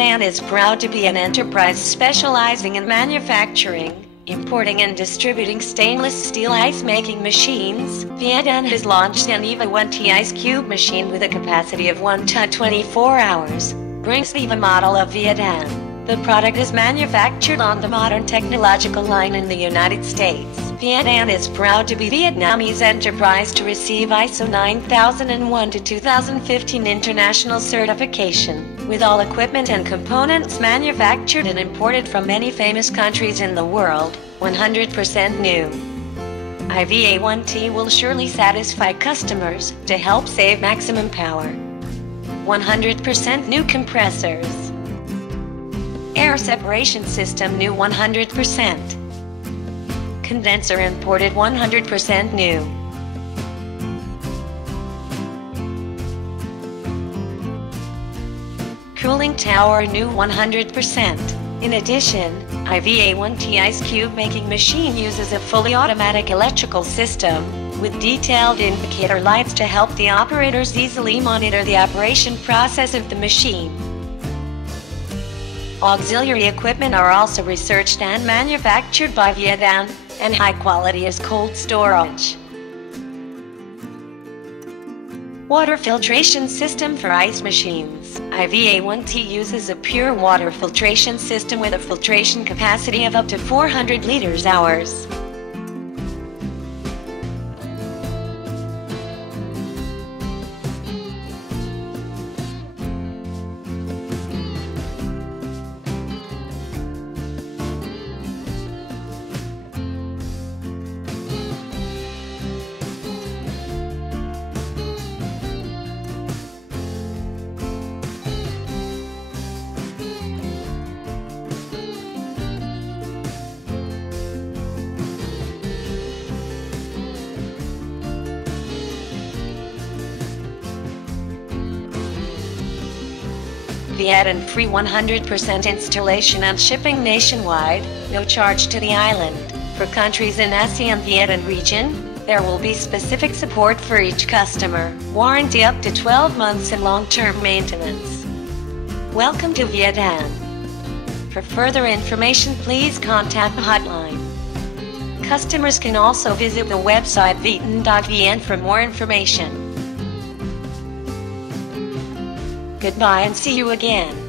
An is proud to be an enterprise specializing in manufacturing, importing and distributing stainless steel ice-making machines. Viet An has launched an IVA1T ice cube machine with a capacity of 1 ton 24 hours, brings the IVA model of Viet An. The product is manufactured on the modern technological line in the United States. Viet An is proud to be Vietnamese enterprise to receive ISO 9001-2015 international certification, with all equipment and components manufactured and imported from many famous countries in the world, 100% new. IVA1T will surely satisfy customers to help save maximum power. 100% new compressors. Air separation system new 100%. Condenser imported 100% new. Cooling tower new 100%. In addition, IVA1T ice cube making machine uses a fully automatic electrical system, with detailed indicator lights to help the operators easily monitor the operation process of the machine. Auxiliary equipment are also researched and manufactured by Viet An, and high quality as cold storage. Water filtration system for ice machines. IVA1T uses a pure water filtration system with a filtration capacity of up to 400 liters hours. Viet An free 100% installation and shipping nationwide, no charge to the island. For countries in ASEAN Viet An region, there will be specific support for each customer, warranty up to 12 months and long-term maintenance. Welcome to Viet An. For further information, please contact the hotline. Customers can also visit the website VietAn2021 for more information. Goodbye and see you again.